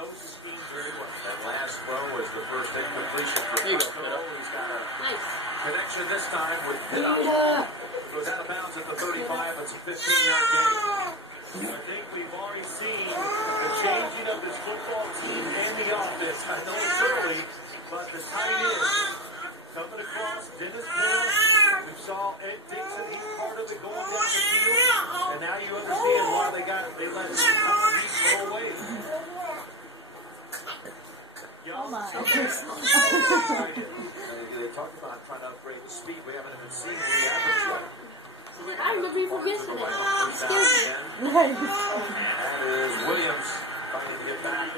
knows the scheme very well. That last throw was the first incompletion for Costello. He's got a connection this time with goes out of bounds at the 35. It's a 15-yard gain. I think we've already seen the changing of this football team and the offense. I know it's early, but the tight end coming across, Dennis Hill. We saw Ed Dixon. He's part of it going down the field. And now you understand why they let him go away. Oh my. They talked about trying to upgrade the speed. We haven't even seen the average yet. I remember you from yesterday. And that is Williams trying to get back.